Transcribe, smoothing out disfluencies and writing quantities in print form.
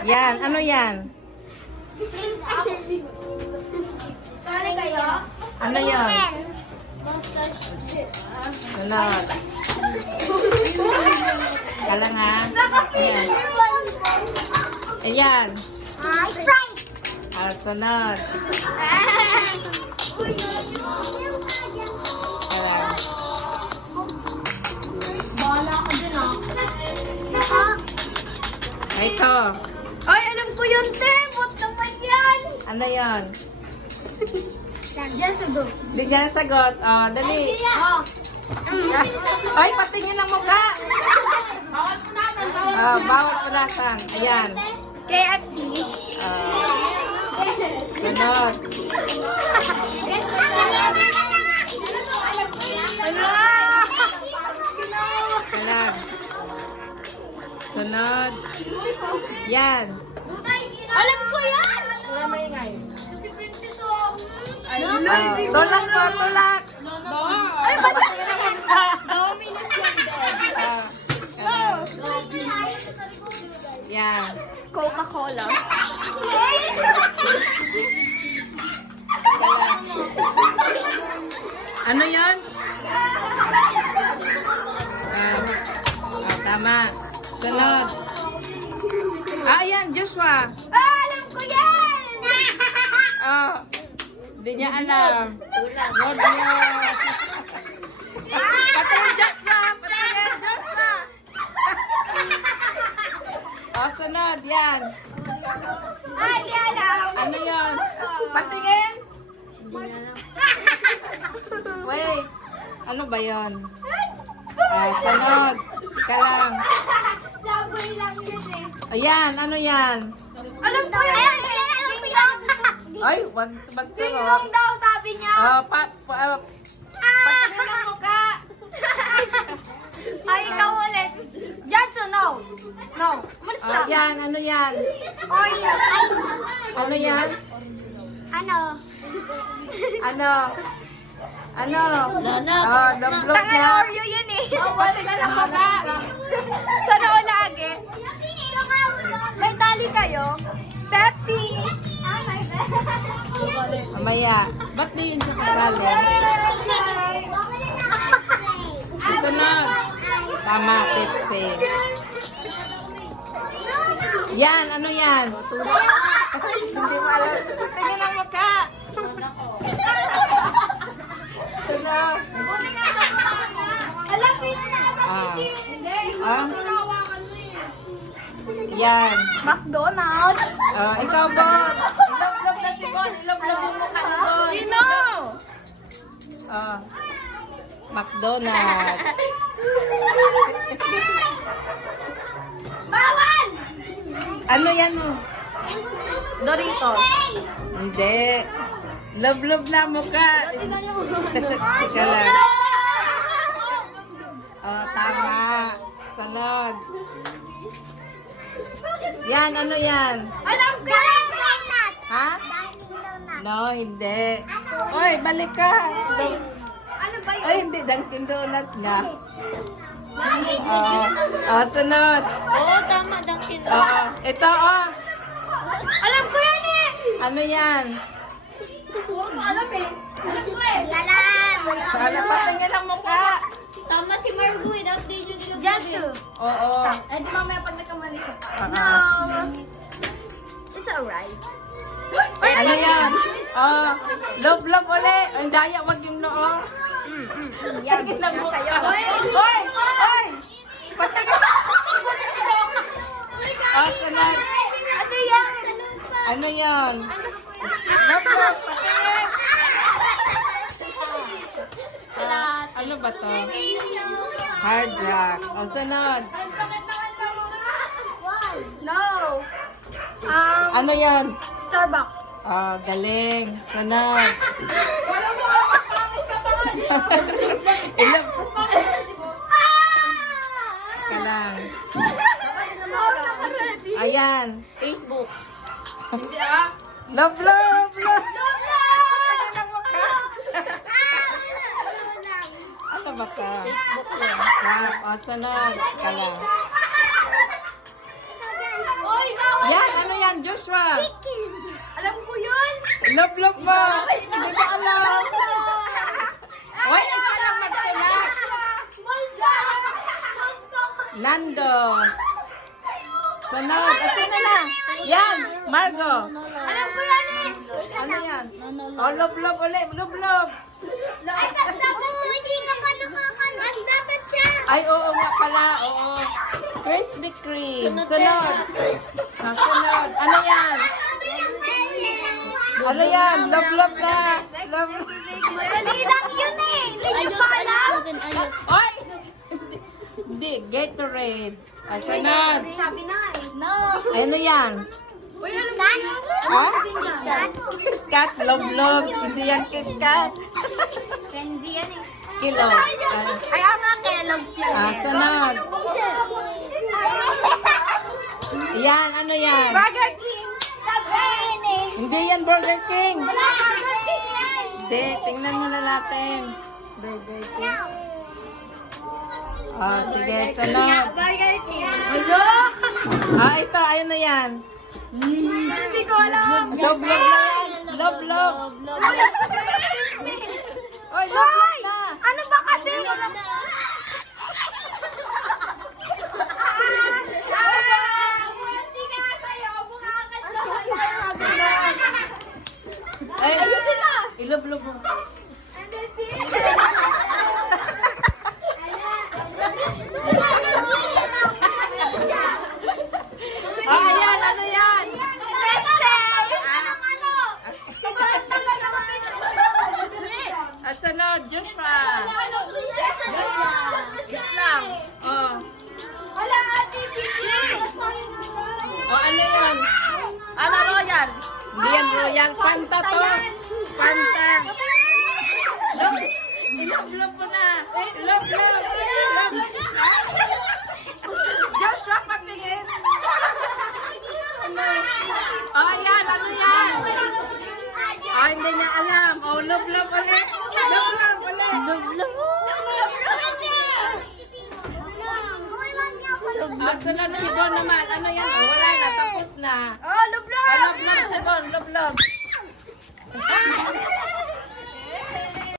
Yan, ano yan? Sorry kayo? Ano yan? Sunod. Kalang ha? Ayan. Ayan. Sprite! Sunod. Kalang. Bahala ka dun ah. Ito. Ay, alam ko yun, te! Ba't naman yan? Ano yan? Diyan sa do. Hindi niya nasagot. Oh, dali. Oh. Ay, patingin ang mukha. Bawal po natin, Bawal punasan. Ayan. KFC. Sunod. Kalang. Sunod. Yan. Alam ko yan! Wala maingay. Si Princess Tulak ko, tulak. Ay, ba't Dominus yan, Kalang. Yan. Coca-Cola. Kalang. Ano yan? Tama. Sunod. Ayan, Joshua. Ah, alam ko yan! Hindi niya alam. God news. Patingin, Joshua. Patingin, Joshua. Sunod. Yan. Ay, di alam. Ano yan? Patingin. Wait. Ano ba yon? Sunod. Ika lang. Laboy lang yun eh. Ayan, ano yan? Alam ko yan! Alam ko yan! Ay, wag magturo. Ding-dong daw, sabi niya. Patingin ang mukha. Ay, ikaw ulit. Jansu, no. No. Umalis ka. Yan, ano yan? Oreo. Ano yan? Ano? Ano? Ano? Lana. Double Tangan na. Oreo yun eh. Patingin ang mukha. Sana o lagi. May tali kayo? Pepsi. Mamaya. Ba't di yun siya kasali? Sunod. Tama, Pepsi. Yan, ano yan? Hindi mo alam. Patingin ang mukha. Sunod. Alam mo yun na. Yan. McDonald's. Ikaw, Bon. Ilob-lob na si Bon. Ilob-lob ang mukha ni Bon. Sino? McDonald's. Bawal! Ano yan? Doritos. Hindi. Love-love na mukha. Ika lang. Tama. Sunod. Yan, ano yan? Alam ko yan! Ha? No, hindi. Oy, balik ka. Ano ba yun? Ay, hindi. Dunkin Donuts nga. Sunod. Oo, tama, Dunkin. Ito, Alam ko yan eh! Ano yan? Alam eh. Alam ko eh. Alam! Ano pa tingin ang mukha? Tama si Margo eh. Dapat din yung Jansu. Oo. Eh, di mamaya pag nagkamali siya. No. It's alright. Ano yan? Love ulit. Ang daya, wag yung noo. Yan, Tingin ang mukha. Hoy! Hoy! Hoy! Patingin. Sunod. Ano yan? Ano yan? Love, patingin. Ano ba to? Hard rock. Sunod. No. Ano yan? Starbucks. Galing. Sunod. Ilog. Ka lang. Ayan. Facebook. Love. Patingin ang mukha. Ano ba to? Rap. Sunod. Ka lang. Hoy, bawal. Yan, ano yan, Joshua? Alam ko yun. Love mo. Hindi ko alam. Hoy, isa lang magtulak. Nando. Sunod. O, sino na? Yan, Margo. Alam ko yan eh. Ano yan? Oh, love ulit. Love. Ay, mas dapat hindi ka pa nakakano. Mas dapat siya. Ay, oo nga pala. Oo. Krispy Kreme. Sunod. Sunod. Ano yan? Ano yan? Love na. Love. Madali lang yun eh. Hindi niyo pa alam. Oy! Hindi, Gatorade. Sunod. Sabi na eh. No. Ano yan? Uy, alam mo yun? Ha? KitKat, love. Hindi yan KitKat. Frenzy yan eh. Kilo. Ay, ang mga Kellogg's yun. Sunod. Yan, ano yan? Burger King. Sabi eh. Hindi yan Burger King. Wala, Burger King yan. Hindi, tingnan muna natin. Burger King. Sige, sunod. Burger King. Hello? Ito, ano yan? Hindi ko alam. Love na yan. Love. Oy, love na. Ano ba kasi? Ay, ayusin na. Ilove mo. Ayan, ano yan? Sunod, Joshua. Lang. Oh. Ano yan? Ala Royal. Hindi yan Royal. Fanta to. Fanta. Love mo na. Love. Joshua, patingin. Ayan, ano yan? Hindi niya alam. Love ulit. Love ulit. Sunod si Bon naman. Ano yan? Wala na. Tapos na. Oh, lublo. Love si Bon. Love.